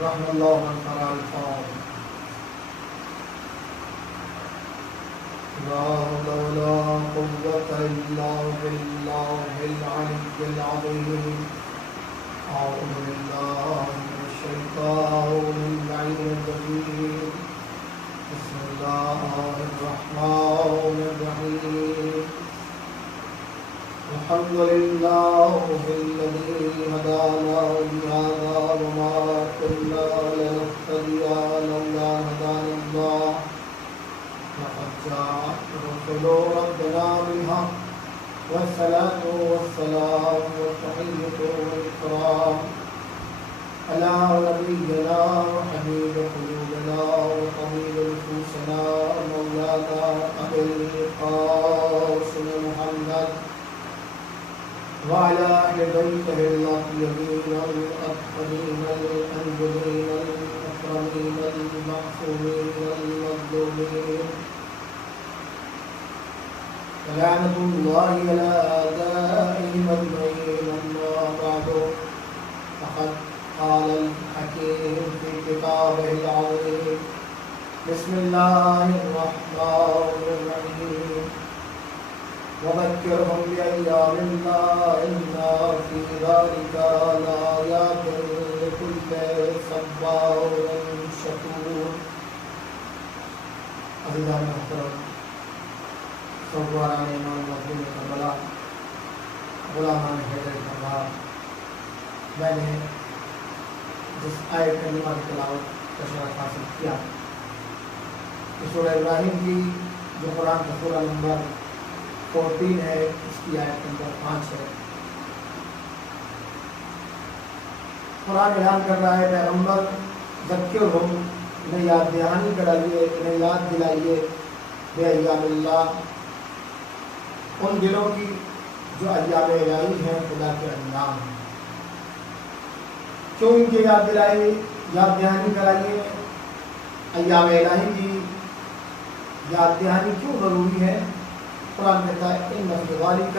رحم اللہ من قرأ القرآن. لا حول ولا قوة إلا بالله العلي العظيم. أعوذ بالله من الشيطان اللعين الرجيم. بسم الله الرحمن الرحيم. الحمد لله الذي هدانا لهذا وما كنا لنهتدي لولا هدانا الله. لقد جاءت رسل ربنا بالحق والصلاة والسلام والتحية والإكرام على نبينا وحبيب قلوبنا وطبيب نفوسنا مولانا أبي القاسم محمد وعلى أهل بيته الطيبين الطاهرين الأنجلين الأكرمين المعصومين المظلومين. لعنة الله على أعدائهم أجمعين. أما بعد فقد قال الحكيم في كتابه العظيم. بسم الله الرحمن الرحيم. وذكرهم بأيام الله إن في ذلك لآيات لكل صبار شكور. عزیزان محترم، صواران امام مظلوم کربلا، غلامان حیدر کربلا، میں نے جس آیت کریمہ کی تلاوت کا شرف حاصل کیا کہ سورہ ابراہیم کی جو قرآن کا سورہ نمبر 14 ہے، اس کی آیت نمبر 5 ہے. قرآن اعلان کر رہا ہے پیغمبر ذکرہم، انہیں یاد دہانی کرائیے، انہیں یاد دلائیے بے ایام اللہ، ان دنوں کی جو ایام الہی ہیں، خدا کے ایام ہیں. کیوں ان کی یاد دلائیے، یاد دہانی کرائیے؟ ایام الہی کی یاد دہانی کیوں ضروری ہے؟ قرآن کہتا ہے ان فی ذالک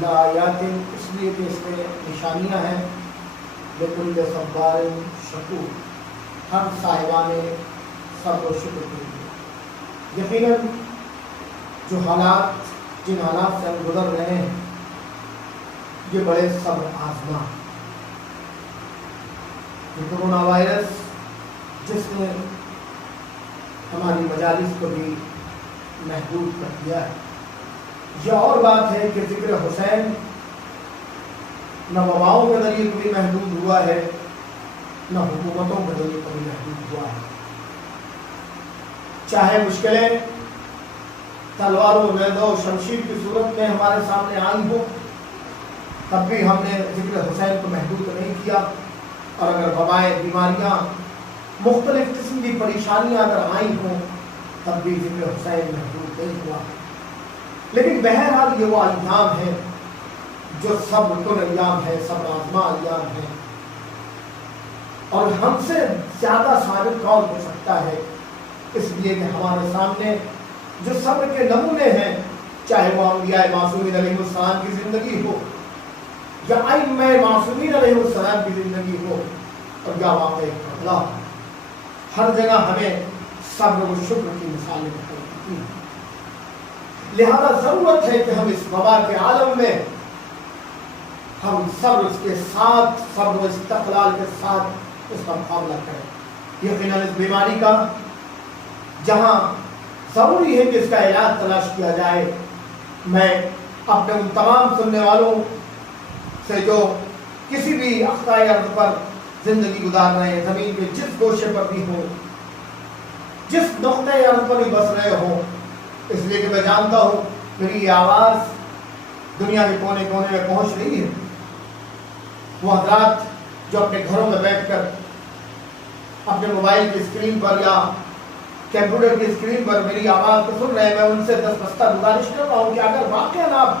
لآیات، اس لیے کہ اس میں نشانیاں ہیں لکل صبار شکور، ہر صاحبان صبر و شکر کے لیے. یقیناً جو حالات، جن حالات سے ہم گزر رہے ہیں، یہ بڑے صبر آزما. یہ کورونا وائرس جس نے ہماری مجالس کو بھی محدود کر دیا ہے. یہ اور بات ہے کہ ذکر حسین نہ وباؤں کے ذریعے کبھی محدود ہوا ہے، نہ حکومتوں کے ذریعے کبھی محدود ہوا ہے. چاہے مشکلیں تلوار و نیزہ و شمشیر کی صورت میں ہمارے سامنے آئی ہوں، تب بھی ہم نے ذکر حسین کو محدود نہیں کیا. اور اگر وبائیں، بیماریاں، مختلف قسم کی پریشانیاں اگر آئی ہوں، تب بھی ذکر حسین محدود نہیں ہوا. لیکن بہرحال یہ وہ ایام ہیں جو صبر کن ایام ہے، صبر آزما ایام ہے. اور ہم سے زیادہ ثابت کون ہو سکتا ہے؟ اس لیے کہ ہمارے سامنے جو صبر کے نمونے ہیں، چاہے وہ انبیاء معصومین علیہ السلام کی زندگی ہو، یا ائمہ معصومین علیہ السلام کی زندگی ہو، اور یا واقع کربلا، ہر جگہ ہمیں صبر و شکر کی مثالیں بتائی. لہذا ضرورت ہے کہ ہم اس وبا کے عالم میں ہم صبر کے ساتھ، صبر و استقلال کے ساتھ اس کا مقابلہ کریں. یقیناً اس بیماری کا جہاں ضروری ہے کہ اس کا علاج تلاش کیا جائے، میں اپنے ان تمام سننے والوں سے جو کسی بھی اقطاع ارض پر زندگی گزار رہے ہیں، زمین کے جس گوشے پر بھی ہوں، جس نقطۂ ارض پر بھی بس رہے ہوں، اس لیے کہ میں جانتا ہوں میری یہ آواز دنیا کے کونے کونے میں پہنچ رہی ہے. وہ حضرات جو اپنے گھروں میں بیٹھ کر اپنے موبائل کی اسکرین پر یا کمپیوٹر کی اسکرین پر میری آواز کو سن رہے ہیں، میں ان سے دستبستہ گزارش کر رہا ہوں کہ اگر واقعاً آپ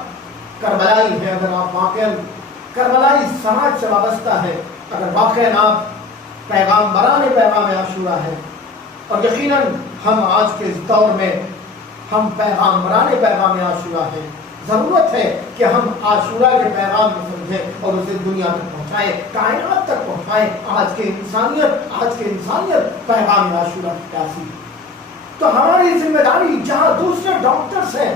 کربلائی ہیں، اگر آپ واقعاً کربلائی سماج سے وابستہ ہے، اگر واقعاً آپ پیغام برانے پیغام عاشورہ ہے، اور یقیناً ہم آج کے اس دور میں ہم پیغام برانے پیغام عاشورہ ہے. ضرورت ہے کہ ہم عاشورہ کے پیغام کو سمجھیں اور اسے دنیا تک پہنچائیں. پہنچائیں، کائنات تک پہنچائیں۔ آج کے انسانیت پیغام عاشورہ کی پیاسی۔ تو ہماری ذمہ داری، جہاں دوسرے ڈاکٹرز ہیں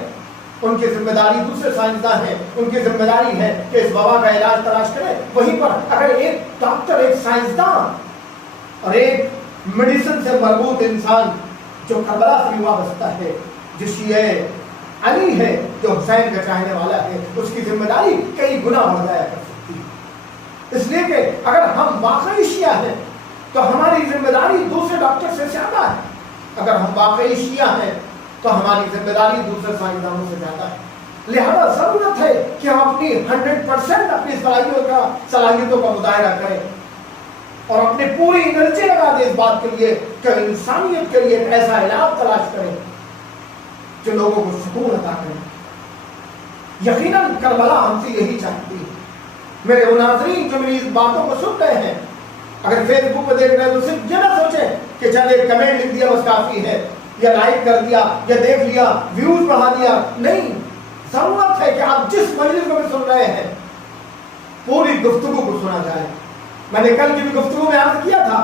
ان کی ذمہ داری، دوسرے سائنسداں ہیں ان کی ذمہ داری ہے کہ اس وبا کا علاج تلاش کریں، وہیں پر اگر ایک ڈاکٹر، ایک سائنسداں اور ایک میڈیسن سے مربوط انسان جو کربلا سے بھی وابستہ ہے، جو شیعہ علی ہے، جو حسین کا چاہنے والا ہے، اس کی ذمہ داری کئی گنا بڑھ جایا کر سکتی ہے۔ اس لیے کہ اگر ہم واقعی شیعہ ہیں تو ہماری ذمہ داری دوسرے ڈاکٹر سے زیادہ ہے، اگر ہم واقعی شیعہ ہیں تو ہماری ذمہ داری دوسرے سائنسدانوں سے زیادہ ہے۔ لہذا ضرورت ہے کہ ہم اپنی 100% اپنی صلاحیتوں کا مظاہرہ کریں اور اپنی پوری انرجی لگا دیں اس بات کے لیے کہ انسانیت کے لیے ایک ایسا علاج تلاش کریں جو لوگوں کو سکون عطا کرے۔ یقیناً کربلا ہم سے یہی چاہتی ہے۔ میرے وہ ناظرین جو میری اس باتوں کو سن رہے ہیں، اگر فیس بک پہ دیکھ رہے ہیں تو صرف یہ نہ سوچیں کہ چل ایک کمنٹ لکھ دیا بس کافی ہے، یا لائک کر دیا، یا دیکھ لیا، ویوز بڑھا دیا۔ نہیں، ضرورت ہے کہ آپ جس مجلس کو بھی سن رہے ہیں پوری گفتگو کو سنا جائے۔ میں نے کل کی بھی گفتگو میں عرض کیا تھا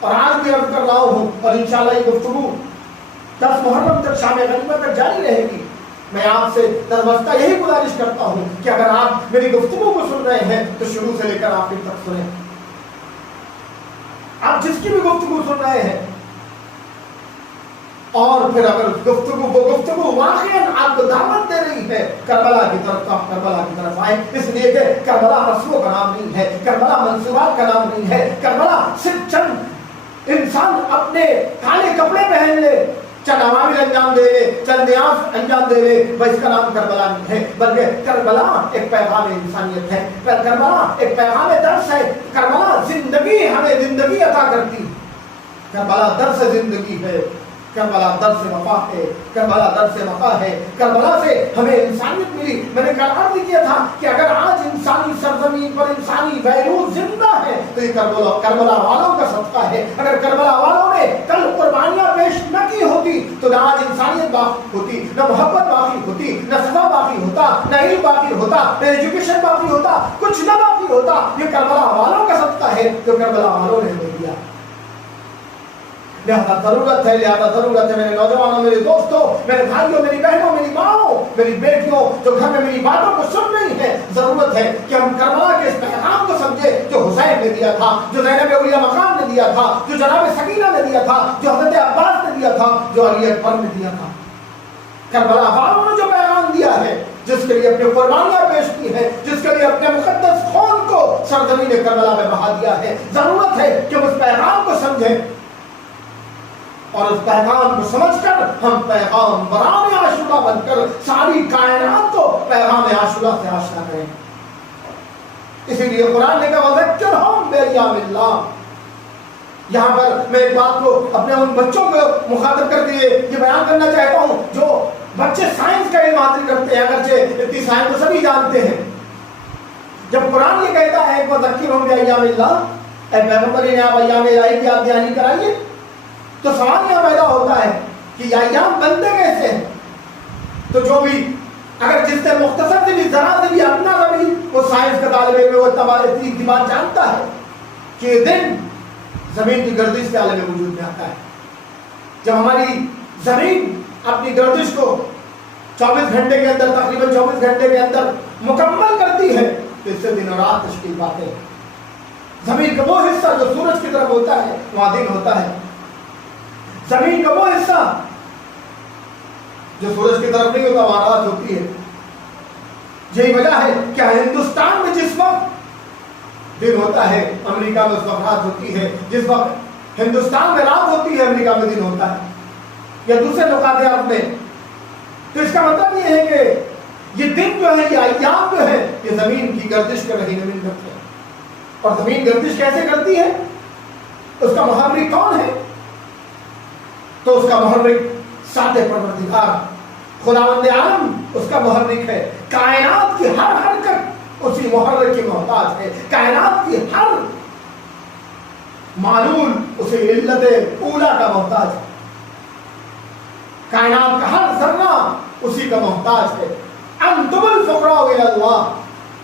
اور آج بھی عرض کر رہا ہوں، اور انشاءاللہ یہ گفتگو 10 محرم تک، شام غنیمت تک جاری رہے گی۔ میں آپ سے دردمستہ یہی گزارش کرتا ہوں کہ اگر آپ میری گفتگو کو سن رہے ہیں تو شروع سے لے کر آخر تک سنیں۔ آپ جس کی بھی گفتگو سن رہے ہیں، اور پھر اگر گفتگو واقعاً آپ کو دعوت دے رہی ہے کربلا کی طرف، تو آپ کربلا کی طرف آئیں۔ اس لیے کہ کربلا رسموں کا نام نہیں ہے، کربلا منصوبات کا نام نہیں ہے، کربلا صرف چند انسان اپنے کالے کپڑے پہن لے، چند عوامل انجام دے لے، چند نیاز انجام دے لے، بس اس کا نام کربلا نہیں ہے، بلکہ کربلا ایک پیغام انسانیت ہے، کربلا ایک پیغام درس ہے، کربلا زندگی، ہمیں زندگی عطا کرتی، کربلا درس زندگی ہے، کربلا درس وفا ہے، کربلا درس وفا ہے، کربلا سے ہمیں انسانیت ملی۔ میں نے کل عرض کیا تھا کہ اگر آج انسانی سرزمین پر انسانی ویروس زندہ ہے تو یہ کربلا والوں کا صدقہ ہے۔ اگر کربلا والوں نے کل قربانیاں پیش نہ کی ہوتی تو نہ آج انسانیت باقی ہوتی، نہ محبت باقی ہوتی، نہ صفا باقی ہوتا، نہ علم باقی ہوتا، نہ ایجوکیشن باقی ہوتا، کچھ نہ باقی ہوتا۔ یہ کربلا والوں کا صدقہ ہے جو کربلا والوں نے ہمیں دیا۔ لہذا ضرورت ہے میرے نوجوانوں، میرے دوستوں، میرے بھائیوں، میری بہنوں، میری ماؤں، میری بیٹیوں جو گھر میں میری باتوں کو سن رہی ہیں، ضرورت ہے کہ ہم کربلا کے اس پیغام کو سمجھے جو حسین نے دیا تھا، جو زینب اولیاء مقام نے دیا تھا، جو جناب سکینہ نے دیا تھا، جو حضرت عباس نے دیا تھا، جو علی اکبر نے دیا تھا۔ کربلا والوں نے جو پیغام دیا ہے، جس کے لیے اپنی قربانیاں پیش کی ہیں، جس کے لیے اپنے مقدس خون کو سرزمین کربلا میں بہا دیا ہے، ضرورت ہے کہ اس پیغام کو سمجھیں اور اس پیغام کو سمجھ کر ہم پیغام برام عاشورہ بن کر ساری کائنات کو پیغام عاشورہ سے آشنا کریں۔ اسی لیے قرآن نے کہا وذکرہم بایام اللہ۔ یہاں پر میں ایک بات کو اپنے ان بچوں کو مخاطب کر دیے یہ بیان کرنا چاہتا ہوں جو بچے سائنس کا علم حاصل کرتے ہیں، اگرچہ اتنی سائنس تو سبھی جانتے ہیں۔ جب قرآن یہ کہتا ہے وذکرہم بایام اللہ، اے پیغمبر نے آپ ایام الہی کی یاد دہانی کرائیے، تو سوال یہ پیدا ہوتا ہے کہ یہ ایام بنتے کیسے ہیں؟ تو جو بھی اگر جس سے مختصر سے بھی ذرا سے بھی اپنا کبھی وہ سائنس کا طالب علم وہ اتنی بات جانتا ہے کہ یہ دن زمین کی گردش کے عالم وجود میں آتا ہے۔ جب ہماری زمین اپنی گردش کو 24 گھنٹے کے اندر، تقریباً 24 گھنٹے کے اندر مکمل کرتی ہے تو اس سے دن اور رات تشکیل پاتے ہیں۔ زمین کا وہ حصہ جو سورج کی طرف ہوتا ہے وہاں دن ہوتا ہے، زمین کا وہ حصہ جو سورج کی طرف نہیں ہوتا وہاں رات ہوتی ہے۔ یہی وجہ ہے کہ ہندوستان میں جس وقت دن ہوتا ہے امریکہ میں اس وقت رات ہوتی ہے، جس وقت ہندوستان میں رات ہوتی ہے امریکہ میں دن ہوتا ہے، یا دوسرے نقاط عرب میں۔ تو اس کا مطلب یہ ہے کہ یہ دن جو ہے، یہ ایام جو ہے، یہ زمین کی گردش کا رہی نمین رکھتے ہیں۔ اور زمین گردش کیسے کرتی ہے؟ اس کا محرک کون ہے؟ تو اس کا محرک ذات پروردگار خداوند عالم اس کا محرک ہے۔ کائنات کی ہر حرکت اسی محرک کی محتاج ہے، کائنات کی ہر معلول اسی علت اولا کا محتاج ہے، کائنات کا ہر ذرہ اسی کا محتاج ہے۔ انتم الفقراء الی اللہ،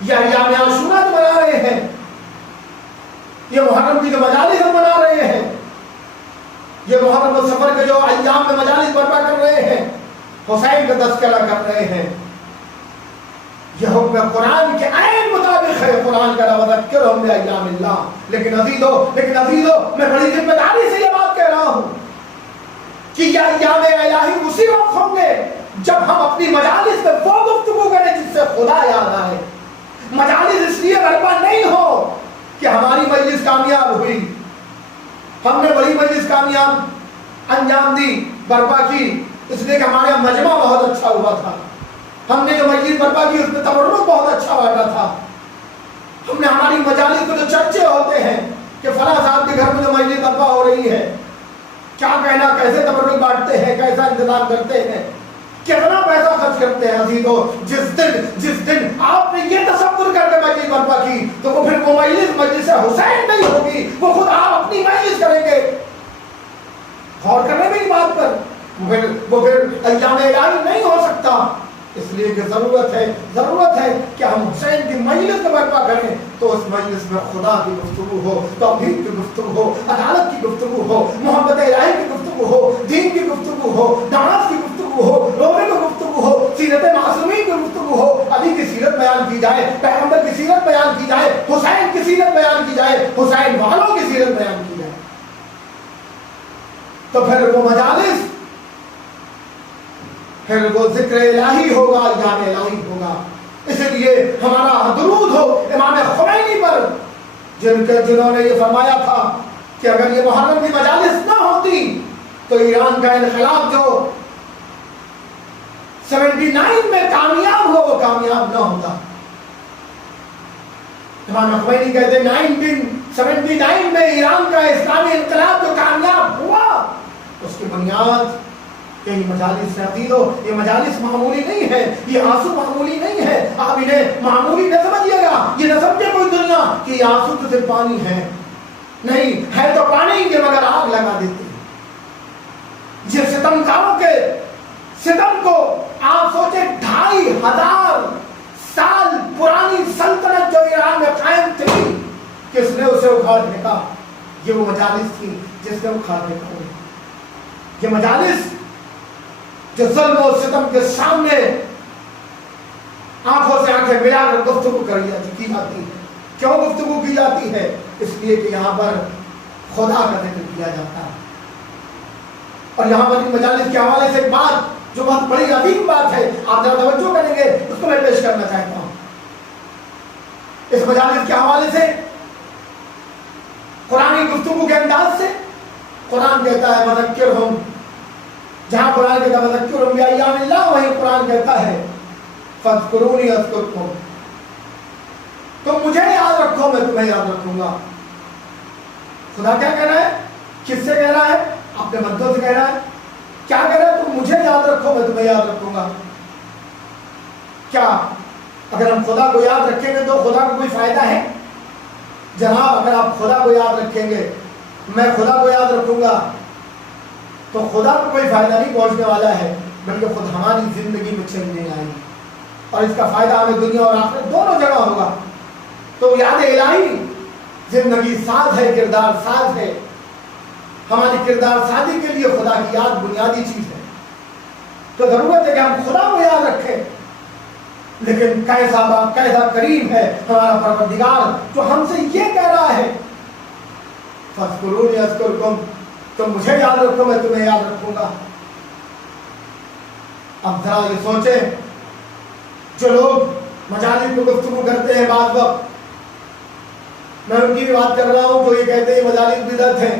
یہ ایام عاشورہ جو منا رہے ہیں، یہ محرم کی جو مجالس ہم منا رہے ہیں، یہ محرم و سفر کے جو ایام میں مجالس برپا کر رہے ہیں، حسین کا تذکرہ کر رہے ہیں، یہ حکم قرآن کے عین مطابق ہے۔ قرآن کا وذکرہم بایام اللہ۔ لیکن عزیزو میں بڑی ذمہ داری سے یہ بات کہہ رہا ہوں کہ یہ ایام الہی اسی وقت ہوں گے جب ہم اپنی مجالس میں وہ گفتگو کریں جس سے خدا یاد آئے۔ مجالس اس لیے برپا نہیں ہو کہ ہماری مجلس کامیاب ہوئی، ہم نے بڑی مجلس کامیاب انجام دی، برپا کی، اس لیے کہ ہمارا مجمع بہت اچھا ہوا تھا، ہم نے جو مجلس برپا کی اس میں تبرک بہت اچھا بانٹا تھا، ہم نے ہماری مجالس میں جو چرچے ہوتے ہیں کہ فلاں صاحب کے گھر میں جو مجلس برپا ہو رہی ہے، کیا کہنا، کیسے تبرک بانٹتے ہیں، کیسا انتظام کرتے ہیں، کتنا پیسہ خرچ کرتے ہیں۔ عزیزو جس دن آپ نے یہ تصور کر کے مجلس برپا کی تو وہ پھر وہ مجلس حسین نہیں ہوگی، وہ خود آپ اپنی مجلس کریں گے۔ غور کرنے میری بات پر، وہ پھر ایام الہی نہیں ہو سکتا۔ اس لیے کہ ضرورت ہے کہ ہم حسین کی مجلس کو برپا کریں تو اس مجلس میں خدا کی گفتگو ہو، توحید کی گفتگو ہو، عدالت کی گفتگو ہو، محبت الہی کی گفتگو ہو، دین کی گفتگو ہو، نماز کی گفتگو ہو، روزے کی گفتگو ہو، سیرت معصومین کی گفتگو ہو، علی کی سیرت بیان کی جائے، پیغمبر کی سیرت بیان کی جائے، حسین کی سیرت بیان کی جائے، حسین والوں کی سیرت بیان کی جائے، تو پھر وہ مجالس، پھر وہ ذکر الہی ہوگا، ایام الہی ہوگا۔ اس لیے ہمارا درود ہو امام خمینی پر، جنہوں نے یہ فرمایا تھا کہ اگر یہ محرم کی مجالس نہ ہوتی تو ایران کا انقلاب جو 79 میں کامیاب ہو وہ کامیاب نہ ہوتا۔ امام خمینی کہتے ہیں 1979 میں ایران کا اسلامی انقلاب جو کامیاب ہوا اس کی بنیاد کہ یہ مجالس سے عقیدو، یہ مجالس معمولی نہیں ہے، یہ آنسو معمولی نہیں ہے، آپ انہیں معمولی نہ سمجھیے گا، یہ نہ سمجھے کوئی دنیا کہ یہ آنسو تو صرف پانی ہے، نہیں ہے تو پانی کے مگر آگ لگا دیتے ہیں۔ یہ ستمکاروں کے ستم کو آپ سوچیں 2500 سال پرانی سلطنت جو ایران میں قائم تھی، کس نے اسے اکھاڑ پھینکا؟ یہ وہ مجالس تھی جس نے اکھاڑ پھینکا۔ یہ مجالس جو ظلم و ستم کے سامنے آنکھوں سے آنکھیں ملا کر گفتگو کی جاتی ہے۔ کیوں گفتگو کی جاتی ہے؟ اس لیے کہ یہاں پر خدا کا ذکر کیا جاتا ہے۔ اور یہاں پر مجالس کے حوالے سے ایک بات جو بہت بڑی عظیم بات ہے، آپ ذرا توجہ کریں گے، اس کو میں پیش کرنا چاہتا ہوں۔ اس مجالس کے حوالے سے قرآنی گفتگو کے انداز سے قرآن کہتا ہے وذکرہم، جہاں قرآن کہتا ہے وذکرہم بایام اللہ، وہیں قرآن کہتا ہے فاذکرونی اذکرکم، تم مجھے یاد رکھو میں تمہیں یاد رکھوں گا۔ خدا کیا کہہ رہا ہے؟ کس سے کہہ رہا ہے؟ اپنے بندوں سے کہہ رہا ہے۔ کیا کہہ رہا ہے؟ تم مجھے یاد رکھو میں تمہیں یاد رکھوں گا۔ کیا اگر ہم خدا کو یاد رکھیں گے تو خدا کو کوئی فائدہ ہے؟ جناب اگر آپ خدا کو یاد رکھیں گے، میں خدا کو یاد رکھوں گا تو خدا کو کوئی فائدہ نہیں پہنچنے والا ہے، بلکہ خود ہماری زندگی میں چینج نہیں آئے گی، اور اس کا فائدہ ہمیں دنیا اور آخرت دونوں جگہ ہوگا۔ تو یاد الہی زندگی ساز ہے، کردار ساز ہے۔ ہماری کردار سازی کے لیے خدا کی یاد بنیادی چیز ہے۔ تو ضرورت ہے کہ ہم خدا کو یاد رکھیں، لیکن کیسا کریم ہے ہمارا پروردگار جو ہم سے یہ کہہ رہا ہے فاذکرونی اذکرکم، تم مجھے یاد رکھو میں تمہیں یاد رکھوں گا۔ اب ذرا یہ سوچیں، جو لوگ مجالس میں گفتگو کرتے ہیں بعض وقت، میں ان کی بھی بات کر رہا ہوں جو یہ کہتے ہیں مجالس بدعت ہیں،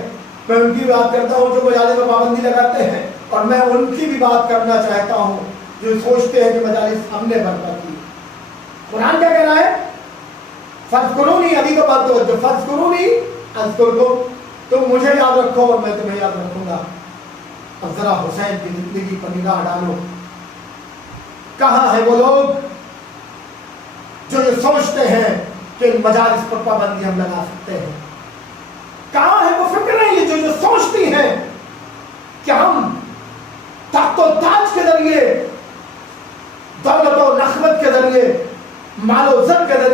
میں ان کی بھی بات کرتا ہوں جو مجالس میں پابندی لگاتے ہیں، اور میں ان کی بھی بات کرنا چاہتا ہوں جو سوچتے ہیں کہ مجالس ہم نے برپا کی۔ قرآن کیا کہہ رہا ہے؟ فاذکرونی، ابھی تو بات توجہ، فاذکرونی اذکرکم، تم مجھے یاد رکھو اور میں تمہیں یاد رکھوں گا۔ اب ذرا حسین کی زندگی پر نگاہ ڈالو، کہاں ہیں وہ لوگ جو یہ سوچتے ہیں کہ مجالس پر پابندی ہم لگا سکتے ہیں؟ کہاں ہیں وہ فکریں یہ جو سوچتی ہیں کہ ہم تخت و تاج کے ذریعے، دولت و نخوت کے ذریعے، مال و زر کے ذریعے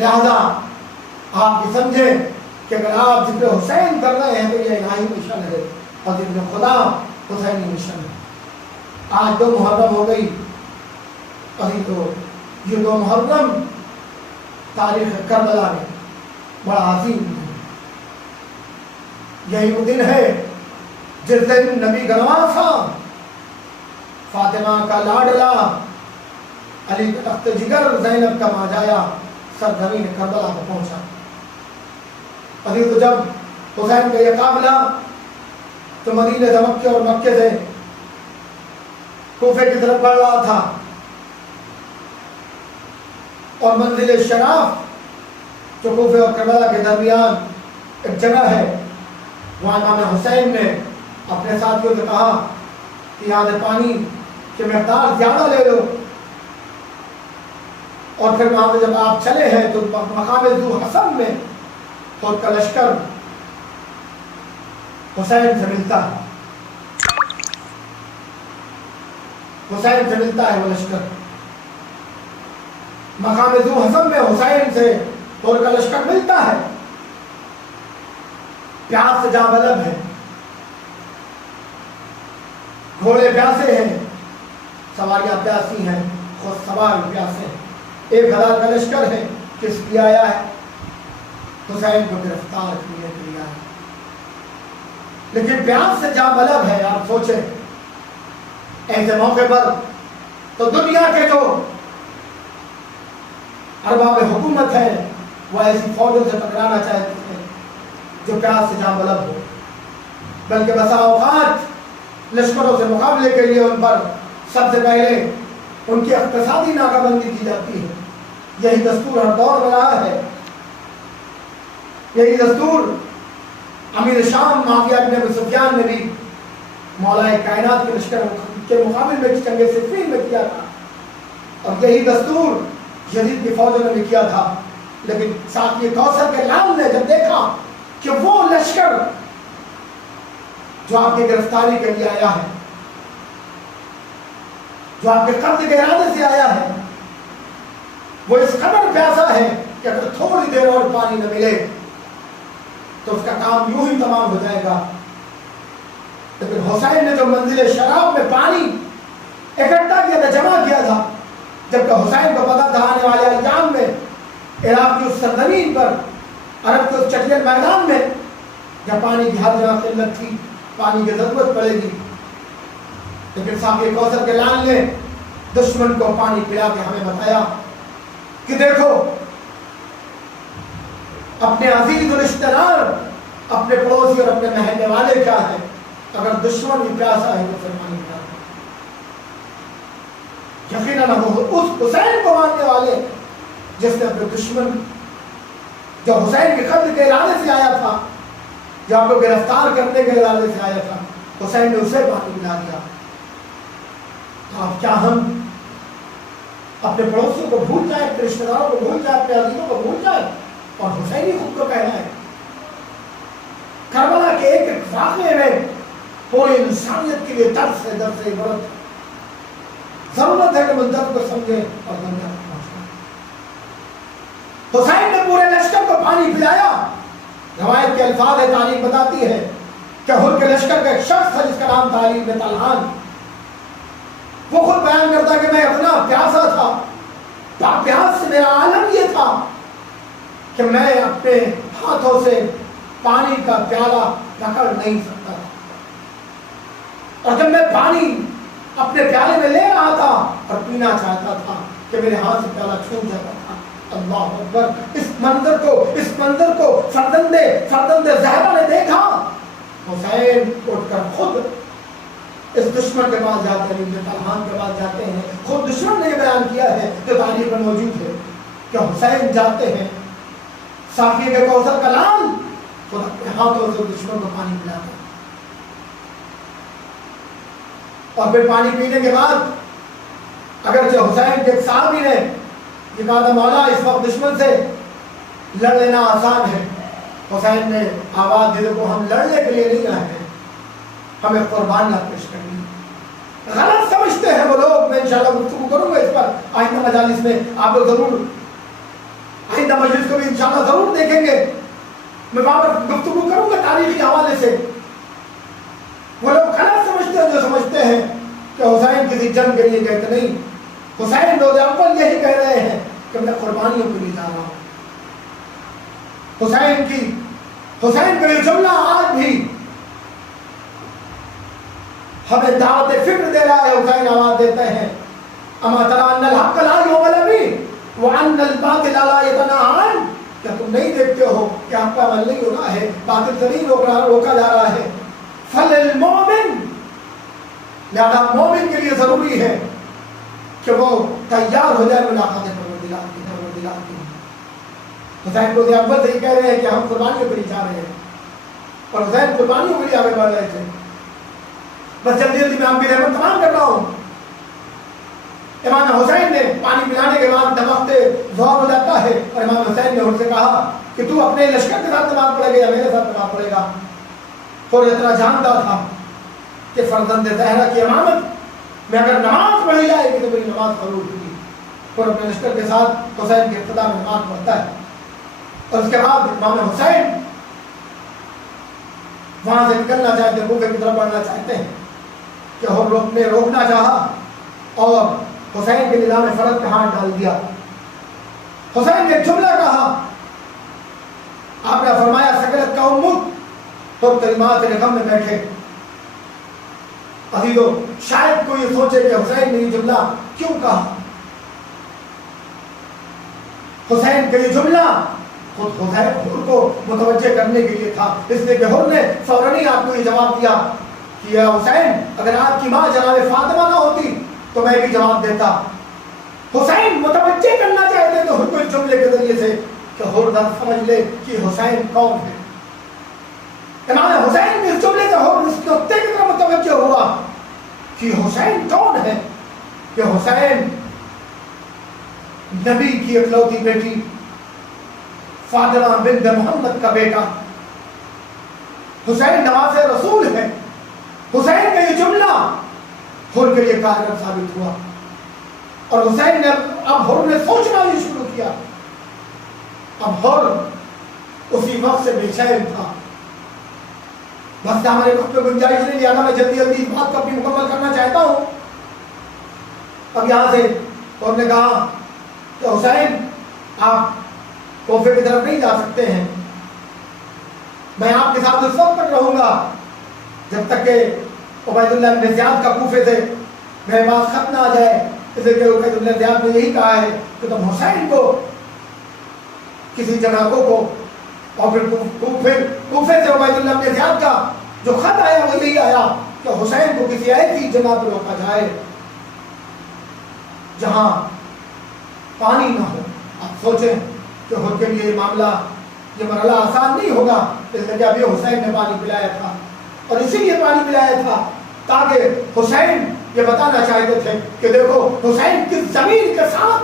لہذا آپ یہ سمجھیں کہ اگر آپ ذکر حسین کر رہے ہیں تو یہ الہی مشن ہے اور ذکر خدا حسینی مشن ہے۔ آج 2 محرم ہو گئی، ابھی تو یہ 2 محرم تاریخ کربلا میں بڑا عظیم ہے۔ یہی وہ دن ہے جس دن نبی گنواسا فاطمہ کا لاڈلا علی کا تخت جگر زینب کا ماجایا سرزمین کربلا کو پہنچا۔ ابھی تو جب حسین کا یہ قافلہ تو مدینے سے مکے اور مکے سے کوفے کی طرف بڑھ رہا تھا، اور منزل شراف جو کوفے اور کربلا کے درمیان ایک جگہ ہے، وہاں امام حسین نے اپنے ساتھیوں سے کہا کہ یہاں سے پانی کی مقدار زیادہ لے لو، اور پھر وہاں سے جب آپ چلے ہیں تو مقام ذو حسن میں خود کا لشکر حسین سے ملتا ہے، حسین سے ملتا ہے وہ لشکر مقام ذو حسن میں حسین سے خود کا لشکر ملتا ہے۔ پیاس سے جاں بلب ہے، گھوڑے پیاسے ہیں، سواریاں پیاسی ہیں، خود سوار پیاسے ہیں، 1000 کا لشکر ہے، کس لیے آیا ہے؟ حسین کو گرفتار کرنے کے لیے آیا ہے۔ لیکن پیاس سے جاں بلب ہے۔ آپ سوچیں ایسے موقع پر تو دنیا کے جو ارباب حکومت ہے وہ ایسی فوجوں سے ٹکرانا چاہتے ہیں جو پیاس سے جاں بلب ہو، بلکہ بسا اوقات لشکروں سے مقابلے کے لیے ان پر سب سے پہلے ان کی اقتصادی ناکہ بندی کی جاتی ہے۔ یہی دستور ہر دور میں رہا ہے، یہی دستور امیر شام معاویہ بن ابی سفیان نے بھی مولا کائنات کے لشکر کے مقابل میں جنگ صفین میں کیا تھا، اور یہی دستور یزید کی فوجوں نے بھی کیا تھا۔ لیکن ساتھ یہ کوثر کے لال نے جب دیکھا کہ وہ لشکر جو آپ کی گرفتاری کے لیے آیا ہے، جو آپ کے قتل کے ارادے سے آیا ہے، وہ اس قدر پیاسا ہے کہ اگر تھوڑی دیر اور پانی نہ ملے تو اس کا کام یوں ہی تمام ہو جائے گا۔ لیکن حسین نے جو منزل شراب میں پانی اکٹھا کیا تھا، جمع کیا تھا، جبکہ حسین کو پتا تھا آنے والے ایام میں عراق کی اس سرزمین پر، عرب کے اس چٹیل میدان میں جب پانی کی ہر جگہ قلت تھی، پانی کی ضرورت پڑے گی، لیکن ساقی کوثر کے لال نے دشمن کو پانی پلا کے ہمیں بتایا کہ دیکھو اپنے عزیز الاشترار، اپنے پڑوسی اور اپنے محلے والے کیا ہے، اگر دشمن بھی پیاسا ہے تو پھر پانی پلا۔ یقیناً اس حسین کو ماننے والے جس نے اپنے دشمن جو حسین کے قتل کے ارادے سے آیا تھا، جو آپ کو گرفتار کرنے کے ارادے سے آیا تھا، حسین نے اسے پانی پلا دیا۔ تو اب کیا ہم اپنے پڑوسیوں کو بھول جائیں، اپنے رشتہ داروں کو بھول جائیں، اپنے عزیزوں کو بھول جائیں اور حسینی خود کو کہنا ہے؟ کربلا کے ایک ایک واقعے میں پوری انسانیت کے لیے درس ہے، درس عبرت۔ ضرورت ہے کہ ہم درد کو سمجھیں اور دنیا کو پہنچائیں۔ حسین نے پورے لشکر کو پانی پلایا۔ روایت کے الفاظ ہے، تاریخ بتاتی ہے کہ حر کے لشکر کا ایک شخص تھا جس کا نام تھا علی بن طلحان، وہ خود بیان کرتا کہ میں اتنا پیاسا تھا، پیاس سے میرا عالم یہ تھا کہ میں اپنے ہاتھوں سے پانی کا پیالہ پکڑ نہیں سکتا تھا، اور جب میں پانی اپنے پیالے میں لے رہا تھا اور پینا چاہتا تھا کہ میرے ہاتھ سے پیالہ چھوٹ جاتا تھا۔ اللہ اکبر! اس منظر کو فرزند زہرا نے دیکھا۔ حسین اٹھ کر خود اس دشمن کے پاس جاتے ہیں، جو طلحان کے پاس جاتے ہیں۔ خود دشمن نے یہ بیان کیا ہے جو تاریخ میں موجود ہے کہ حسین جاتے ہیں، ساقی کے کوثر کا لال خود اپنے ہاتھوں سے دشمن کو پانی پلاتے ہیں، اور پھر پانی پینے کے بعد اگرچہ حسین کے صحابی نے یہ کہا تھا مولا اس وقت دشمن سے لڑ لینا آسان ہے، حسین نے آواز دی کو ہم لڑنے کے لیے نہیں آئے ہیں، ہمیں قربانیاں پیش کرنی۔ غلط سمجھتے ہیں وہ لوگ، میں انشاءاللہ گفتگو کروں گا اس پر آئندہ مجالس میں، آپ لوگ ضرور آئندہ مجلس کو بھی انشاءاللہ ضرور دیکھیں گے، میں وہاں پر گفتگو کروں گا تاریخی حوالے سے۔ وہ لوگ غلط سمجھتے ہیں جو سمجھتے ہیں کہ حسین کسی جنگ کے لیے گئے تھے، نہیں، حسین روز اول یہی کہہ رہے ہیں کہ میں قربانیوں کے لیے جا رہا ہوں۔ حسین کا یہ جملہ آج بھی ہمیں دعوت فکر دے رہا ہے۔ حسین آواز دیتے ہیں اما تری ان الحق لا یغلب وان الباطل لا يتناهى، کیا تم نہیں دیکھتے ہو کہ حق کا عمل نہیں ہو رہا ہے، باطل سے نہیں روکا جا رہا ہے۔ فللمؤمن، لہذا مومن کے لیے ضروری ہے کہ وہ تیار ہو جائے ملاقات پروردگار کی۔ حسین روز اول سے ہی کہہ رہے ہیں کہ ہم قربانیوں کے لیے جا رہے ہیں، اور حسین قربانیوں کے لیے آگے بڑھ رہے تھے۔ بس جلدی جلدی میں آپ کی رحمت تمام کر رہا ہوں۔ امام حسین نے پانی پلانے کے بعد جب وقت ظہر ہو جاتا ہے، اور امام حسین نے ان سے کہا کہ تو اپنے لشکر کے ساتھ نماز پڑھے گا یا میرے ساتھ نماز پڑھے گا؟ اور اتنا جانتا تھا کہ فرزند زہرا کی امامت میں اگر نماز پڑھی جائے گی تو میری نماز قبول ہوگی، اور اپنے لشکر کے ساتھ حسین کے ابتدا میں نماز پڑھتا ہے۔ اور اس کے بعد امام حسین وہاں سے نکلنا چاہتے ہیں، کوفے کی طرف بڑھنا چاہتے ہیں کہ روکنا چاہا اور حسین کے نظام فرض پہ ہاتھ ڈال دیا۔ حسین نے جملہ کہا، آپ نے فرمایا سکرت کا امت، اور کلمات رقم میں بیٹھے۔ عزیزو، شاید کوئی یہ سوچے کہ حسین نے یہ جملہ کیوں کہا۔ حسین کا یہ جملہ خود حسین کو متوجہ کرنے کے لیے تھا، اس لیے کہ حر نے فوراً ہی آپ کو یہ جواب دیا کہ یا حسین، اگر آپ کی ماں جناب فاطمہ نہ ہوتی تو میں بھی جواب دیتا۔ حسین متوجہ کرنا چاہتے تو حر کو اس جملے کے ذریعے سے کہ حر سمجھ لے کہ حسین کون ہے۔ امام حسین نے اس جملے سے حر اس نقطے کی طرف متوجہ ہوا کہ حسین کون ہے، کہ حسین نبی کی اکلوتی بیٹی فاطمہ بنت محمد کا بیٹا، حسین نواز رسول ہے۔ حسین کا یہ جملہ حر کے لیے کارگر ثابت ہوا، اور حسین نے اب حر نے سوچنا ہی شروع کیا۔ اب حر اسی وقت سے بے چین تھا۔ بس ہمارے وقت میں گنجائش نہیں لیا تھا، میں جلدی جلدی اس بات کو اپنی مکمل کرنا چاہتا ہوں۔ اب یہاں سے حر نے کہا کہ حسین، آپ کوفے کی طرف نہیں جا سکتے ہیں، میں آپ کے ساتھ اس وقت تک رہوں گا جب تک کہ عبید اللہ بن زیاد کا کوفے سے میرے پاس خط نہ آ جائے۔ اس لیے کہ عبید اللہ زیاد نے یہی کہا ہے کہ تم حسین کو کسی جنابوں کو، اور پھر کوفے سے عبید اللہ بن زیاد کا جو خط آیا وہ یہی آیا کہ حسین کو کسی ایسی جگہ پر روکا جائے جہاں پانی نہ ہو۔ آپ سوچیں کہ حر کے لیے یہ معاملہ، یہ مرحلہ آسان نہیں ہوگا، اس لیے کہ ابھی حسین نے پانی پلایا تھا، اور اسی لیے پانی پلایا تھا تاکہ حسین یہ بتانا چاہتے تھے کہ دیکھو حسین کس زمین کے ساتھ،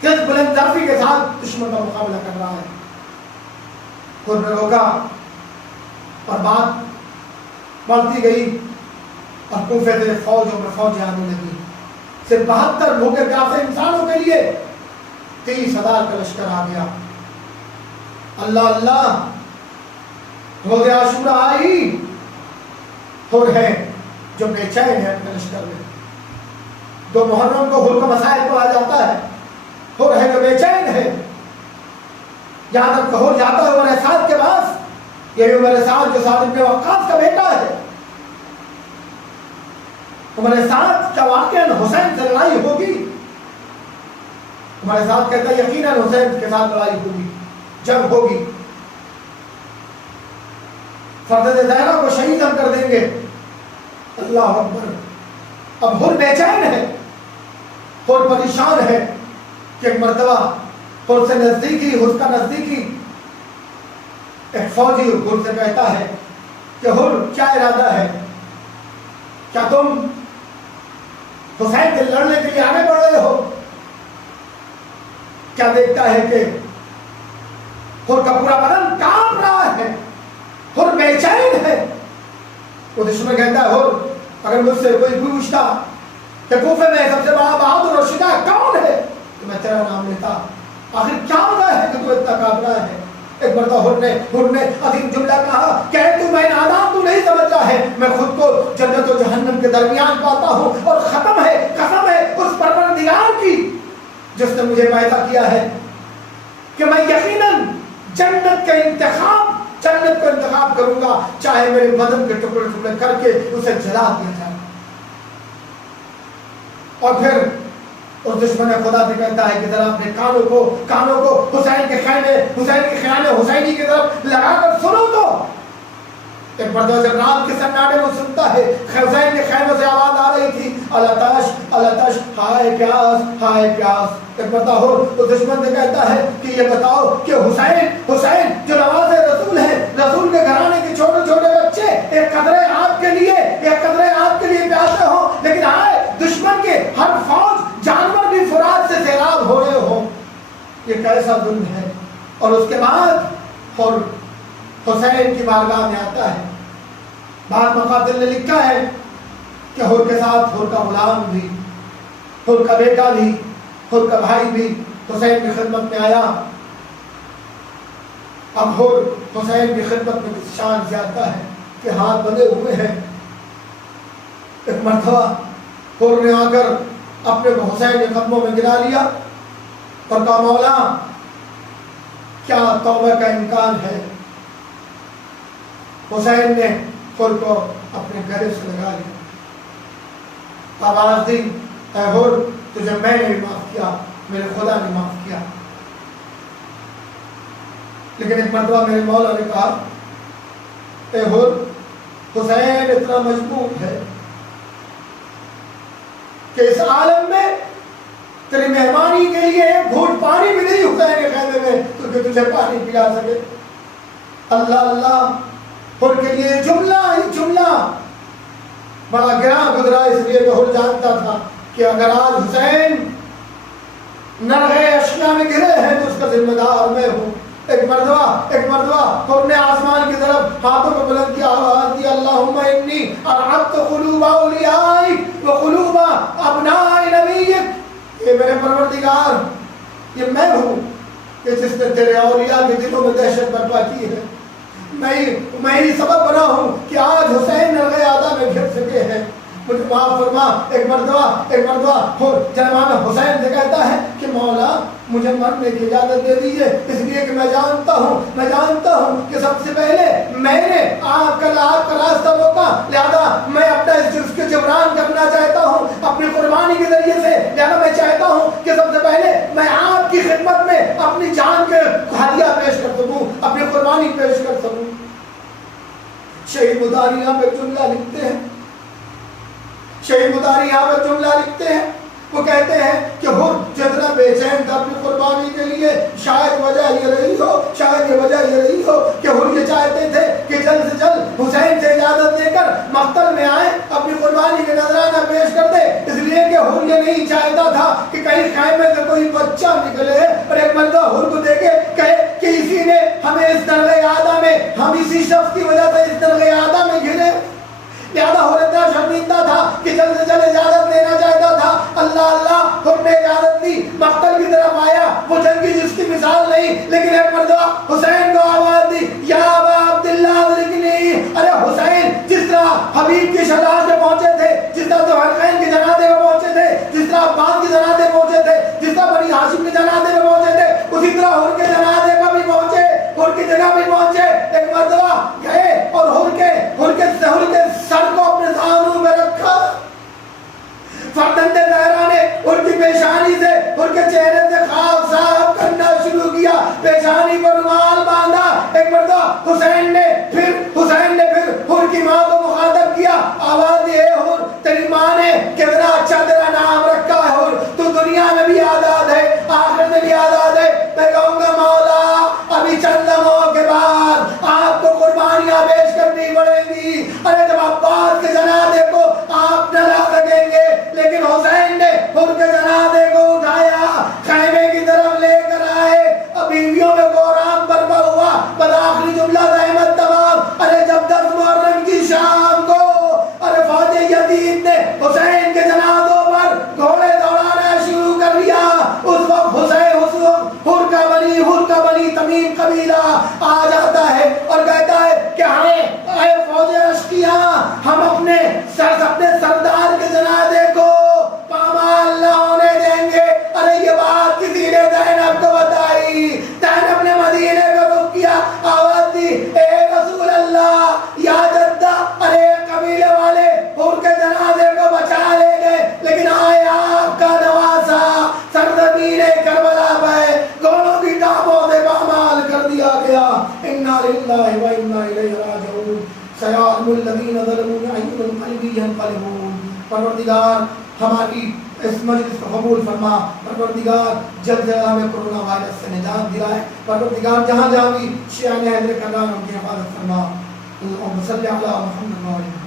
کس بلند ظرفی کے ساتھ دشمن کا مقابلہ کر رہا ہے۔ حر نے روکا اور بات بڑھتی گئی، اور کوفے سے فوجوں میں فوجیں آنے لگی۔ صرف 72 بھوکے پیاسے انسانوں کے لیے 30,000 کا لشکر آ گیا۔ اللہ اللہ، روز عاشورہ آئی، حر ہے جو بے چین ہے اپنے لشکر میں۔ 2 محرم کو حر کا مسائل پڑھا جاتا ہے، حر ہے جو بے چین ہے۔ جہاں تک حر جاتا ہے عمر سعد کے پاس، یہ عمر سعد جو سعد بن وقاص کا بیٹا ہے۔ عمر سعد کا واقعاً حسین سے لڑائی ہوگی، عمر سعد کہتا ہے یقیناً حسین کے ساتھ لڑائی ہوگی، جنگ ہوگی، فرزند زہرا کو شہید ہم کر دیں گے۔ اللہ اکبر۔ اب حر بے چین ہے، حر پریشان ہے کہ ایک مرتبہ حر سے نزدیکی، حر کا نزدیکی ایک فوجی حر سے کہتا ہے کہ حر کیا ارادہ ہے، کیا تم حسین سے لڑنے کے لیے آگے بڑھ رہے ہو؟ کیا دیکھتا ہے کہ حر کا پورا بدن کانپ رہا ہے، حر بے چین ہے۔ وہ دشمن کہتا ہے حر، اگر مجھ سے کوئی پوچھتا کہ کوفے میں سب سے بڑا بہادر اور شجاع کون ہے تو میں تیرا نام لیتا، آخر کیا وجہ ہے کہ تو اتنا کابرا ہے؟ ایک مرتبہ حر نے عظیم جملہ کہا کہ تو میں نادان تو نہیں سمجھتا ہے، میں خود کو جنت و جہنم کے درمیان پاتا ہوں، اور ختم ہے قسم ہے اس پروردگار کی جس نے مجھے پیدا کیا ہے کہ میں یقیناً جنت کا انتخاب کروں گا، چاہے میرے بدن کے ٹکڑے ٹکڑے کر کے اسے جلا دیا جائے۔ اور پھر اس دشمن خدا بھی کہتا ہے کہ ذرا اپنے کانوں کو حسین کے خیمے حسینی کی طرف لگا کر سنو تو۔ ایک مرتبہ جب رات کے سناٹے میں سنتا ہے حسین کے خیمے سے آواز آ رہی تھی، الاتش ہائے پیاس۔ ایک مرتبہ اس دشمن سے کہتا ہے کہ یہ بتاؤ کہ حسین جو نواز رسول ہے، رسول کے گھرانے کے چھوٹے چھوٹے بچے ایک قطرے آپ کے لیے پیاسے ہوں، لیکن ہائے دشمن کے ہر فوج جانور بھی فرات سے سیراب ہو رہے ہوں، یہ کیسا ظلم ہے۔ اور اس کے بعد اور حسین کی بارگاہ میں آتا ہے۔ بعض مقاتل نے لکھا ہے کہ حر کے ساتھ حر کا غلام بھی، حر کا بیٹا بھی، حر کا بھائی بھی حسین کی خدمت میں آیا۔ اب حر حسین کی خدمت میں شان زیادہ ہے کہ ہاتھ بندھے ہوئے ہیں۔ ایک مرتبہ حر نے آ کر اپنے کو حسین کے قدموں میں گرا لیا اور کہا مولا کیا توبہ کا امکان ہے؟ حسین نے حر کو اپنے گھر سے لگا لیا، آواز دی اے حر تجھے میں نے معاف کیا، میرے خدا نے معاف کیا۔ لیکن ایک مرتبہ میرے مولا نے کہا اے حر حسین اتنا مجبور ہے کہ اس عالم میں تیری مہمانی کے لیے ایک گھونٹ پانی بھی نہیں حسین کے خیمے میں کیونکہ تجھے پانی پلا سکے۔ اللہ حر کے لیے جملہ بڑا گراں گزرا، اس لیے کہ حر جانتا تھا کہ اگر آج حسین نرغے اشیاء میں گرے ہیں تو اس کا ذمہ دار میں ہوں۔ ایک مرتبہ حر نے آسمان کی طرف ہاتھوں کو بلند کیا، آواز دی اللہم انی ارعبت قلوب اولیائی و قلوب ابناء نبیک، یہ میرے پروردگار یہ میں ہوں کہ جس نے تیرے اولیاء کے دلوں میں دہشت برپا کی ہے، میں ہی سبب بنا ہوں کہ آج حسین نرغے آدھا میں گھر سکے ہیں، مجھے معاف فرما۔ ایک مرتبہ جناب حسین سے کہتا ہے کہ مولا مجھے مرنے کی اجازت دے دیجیے، اس لیے کہ میں جانتا ہوں کہ سب سے پہلے میں نے آپ کا راستہ روکا، لہذا میں اپنا اس جرم کے جبران کرنا چاہتا ہوں اپنی قربانی کے ذریعے سے، لہذا میں چاہتا ہوں کہ سب سے پہلے میں آپ کی خدمت میں اپنی جان کے ہدیہ پیش کر سکوں، اپنی قربانی پیش کر سکوں۔ شہید مداری یہاں پر جملہ لکھتے ہیں، وہ کہتے ہیں کہ حر جتنا بے چین تھا اپنی قربانی کے لیے، شاید یہ وجہ یہ رہی ہو کہ حر یہ چاہتے تھے کہ جلد سے جلد حسین سے اجازت لے کر مقتل میں آئے، اپنی قربانی کا نذرانہ پیش کر دے، اس لیے کہ حر یہ نہیں چاہتا تھا کہ کہیں خیمے سے کوئی بچہ نکلے اور ایک مرتبہ حر کو دیکھے کہے کہ اسی نے ہمیں اس نرغے آدھا میں، ہم اسی شخص کی وجہ سے اس نرغے آدھا میں گھرے۔ لہذا حر اتنا شرمندہ تھا کہ جلد سے جلد اجازت لینا چاہتا تھا۔ اللہ حر نے اجازت دی، مقتل کی طرف آیا، وہ جنگی جس کی مثال نہیں، لیکن ایک مرتبہ حسین کو آواز دی یا ابا عبداللہ ادرکنی، ارے حسین جس طرح حبیب کی شہادت میں پہنچے تھے، جس طرح ذوالفقارین کے جنازے میں پہنچے تھے، جس طرح عباس کے جنازے میں پہنچے تھے، جس طرح بنی ہاشم کے جنازے میں پہنچے تھے، اسی طرح حر کے جنازے میں بھی پہنچے، حر کی جگہ بھی پہنچے۔ ایک مرتبہ گئے اور حر کے سر کو اپنے دھانوں میں رکھا، فرزند زہرا نے ان کی پیشانی سے، ان کے چہرے سے خواب صاف کرنا شروع کیا، پیشانی پر رومال باندھا۔ ایک مرتبہ حسین نے پھر حر کی ماں کو مخاطب کیا، آواز دی اے حر تیری ماں نے کتنا اچھا تیرا نام رکھا ہے حر، تو دنیا میں بھی آزاد ہے، آخرت میں بھی آزاد ہے۔ میں کہوں گا مولا ابھی چند لمحوں کے بعد آپ کو قربانیاں پیش کرنی پڑیں گی، ارے جب عباس کے جنازے کو آپ نہ لا سکیں گے، لیکن حسین نے حر کے جنازے کو اٹھایا، خیمے کی طرف لے کر آئے، بیویوں میں غورام برپا ہوا، بدآخری جملہ زحمت تمام۔ ارے جب 10 محرم کی شام کو ارے فوج یزید نے حسین کے جنازوں پر گھوڑے دوڑانا شروع کر دیا، قبیلہ آ جاتا ہے اور کہتا ہے کہ اے فوج اشقیا، ہم اپنے سردار کے جنازے کو پامال نہ ہونے دیں گے۔ ارے یہ بات کسی نے زینب کو بتائی، زینب نے مدینے کو رخ کیا، آواز دی اے رسول اللہ یا جدہ، ارے قبیلے والے حور کے جنازے کو بچا لے گئے، لیکن آئے آپ کا نواسا سرزمین کربلا پہ گھوڑوں کی ٹانگوں سے پامال کر دیا گیا۔ انا للہ و انا الیہ راجعون۔ سیعلم الذین ظلموا ای القلب ینقلبون۔ پروردگار ہماری اس مجلس کو قبول فرما، پروردگار جلد ہمیں کورونا وائرس سے نجات دلائے، پروردگار جہاں جہاں بھی شیعہ حیدر کرار ان کی حفاظت فرما۔ اللہم صلی علی محمد و علی